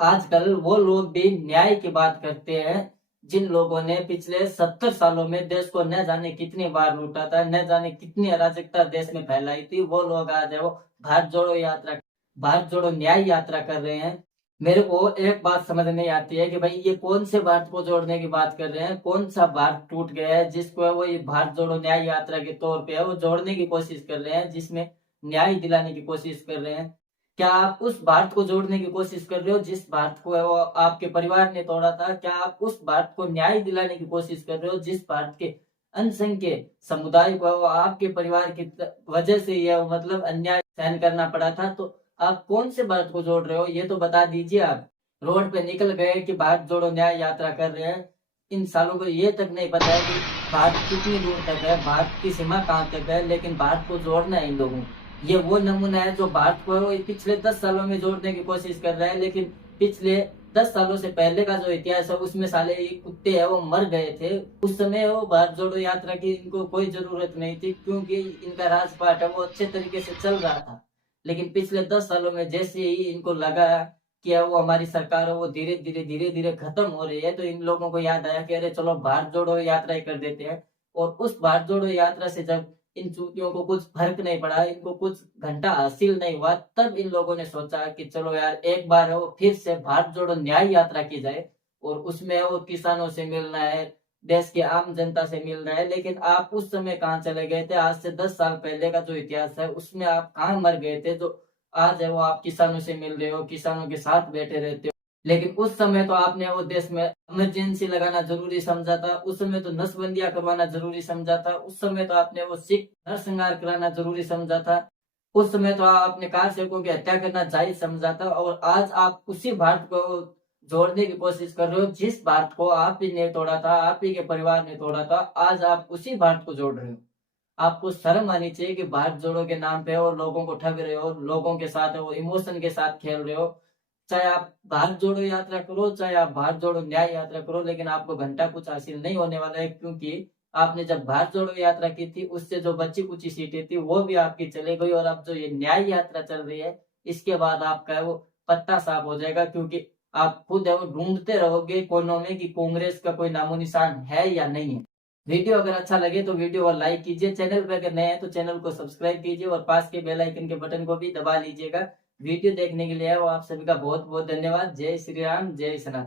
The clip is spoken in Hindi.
आजकल वो लोग भी न्याय की बात करते हैं जिन लोगों ने पिछले 70 सालों में देश को न जाने कितनी बार लूटा था, न जाने कितनी अराजकता देश में फैलाई थी। वो लोग आज है वो भारत जोड़ो न्याय यात्रा कर रहे हैं। मेरे को एक बात समझ नहीं आती है कि भाई ये कौन से भारत को जोड़ने की बात कर रहे हैं, कौन सा भारत टूट गया है जिसको है वो ये भारत जोड़ो न्याय यात्रा के तौर पे है वो जोड़ने की कोशिश कर रहे हैं, जिसमें न्याय दिलाने की कोशिश कर रहे हैं। क्या आप उस भारत को जोड़ने की कोशिश कर रहे हो जिस भारत को वो आपके परिवार ने तोड़ा था? क्या आप उस भारत को न्याय दिलाने की कोशिश कर रहे हो जिस भारत के अल्पसंख्यक समुदाय को वो आपके परिवार की वजह से यह मतलब अन्याय सहन करना पड़ा था? तो आप कौन से भारत को जोड़ रहे हो ये तो बता दीजिए। आप रोड पे निकल गए कि भारत जोड़ो न्याय यात्रा कर रहे हैं, इन सालों को ये तक नहीं पता है कि भारत कितनी दूर तक है, भारत की सीमा कहाँ तक है, लेकिन भारत को जोड़ना है इन लोगों को। ये वो नमूना है जो भारत को पिछले 10 सालों में जोड़ने की कोशिश कर रहा है, लेकिन पिछले 10 सालों से पहले का जो इतिहास है उसमें साले ये कुत्ते हैं वो मर गए थे। उस समय वो भारत जोड़ो यात्रा की इनको कोई जरूरत नहीं थी, क्योंकि इनका राजपाट है वो अच्छे तरीके से चल रहा था। लेकिन पिछले 10 सालों में जैसे ही इनको लगा कि वो हमारी सरकार है वो धीरे धीरे खत्म हो रही है, तो इन लोगों को याद आया कि अरे चलो भारत जोड़ो यात्रा ही कर देते हैं। और उस भारत जोड़ो यात्रा से जब इन चूतियों को कुछ फर्क नहीं पड़ा, इनको कुछ घंटा हासिल नहीं हुआ, तब इन लोगों ने सोचा कि चलो यार एक बार वो फिर से भारत जोड़ो न्याय यात्रा की जाए। और उसमें वो किसानों से मिलना है, देश की आम जनता से मिलना है। लेकिन आप उस समय कहाँ चले गए थे? आज से 10 साल पहले का जो इतिहास है उसमें आप कहाँ मर गए थे? जो आज है वो आप किसानों से मिल रहे हो, किसानों के साथ बैठे रहते हो। लेकिन उस समय तो आपने वो देश में इमरजेंसी लगाना जरूरी समझा था, उस समय तो नसबंदियां करवाना जरूरी समझा था, उस समय तो आपने वो सिख नरसंहार कराना जरूरी समझा था, उस समय तो आपने कार सेवकों की हत्या करना जायज समझा था। और आज आप उसी भारत को जोड़ने की कोशिश कर रहे हो जिस भारत को आप ही ने तोड़ा था, आप ही के परिवार ने तोड़ा था। आज आप उसी भारत को जोड़ रहे हो। आपको शर्म आनी चाहिए कि भारत जोड़ो के नाम पे और लोगों को ठग रहे हो, लोगों के साथ वो इमोशन के साथ खेल रहे हो। चाहे आप भारत जोड़ो यात्रा करो, चाहे आप भारत जोड़ो न्याय यात्रा करो, लेकिन आपको घंटा कुछ हासिल नहीं होने वाला है, क्योंकि आपने जब भारत जोड़ो यात्रा की थी उससे जो बची कुची सीटें थी वो भी आपकी चली गई। और अब जो ये न्याय यात्रा चल रही है इसके बाद आपका है वो पत्ता साफ हो जाएगा, क्योंकि आप खुद है वो ढूंढते रहोगे कोनों में कि कांग्रेस का कोई नामो निशान है या नहीं है। वीडियो अगर अच्छा लगे तो वीडियो को लाइक कीजिए, चैनल पे अगर नए हैं तो चैनल को सब्सक्राइब कीजिए और पास के बेल आइकन के बटन को भी दबा लीजिएगा। वीडियो देखने के लिए वो आप सभी का बहुत बहुत धन्यवाद। जय श्री राम, जय सनातन।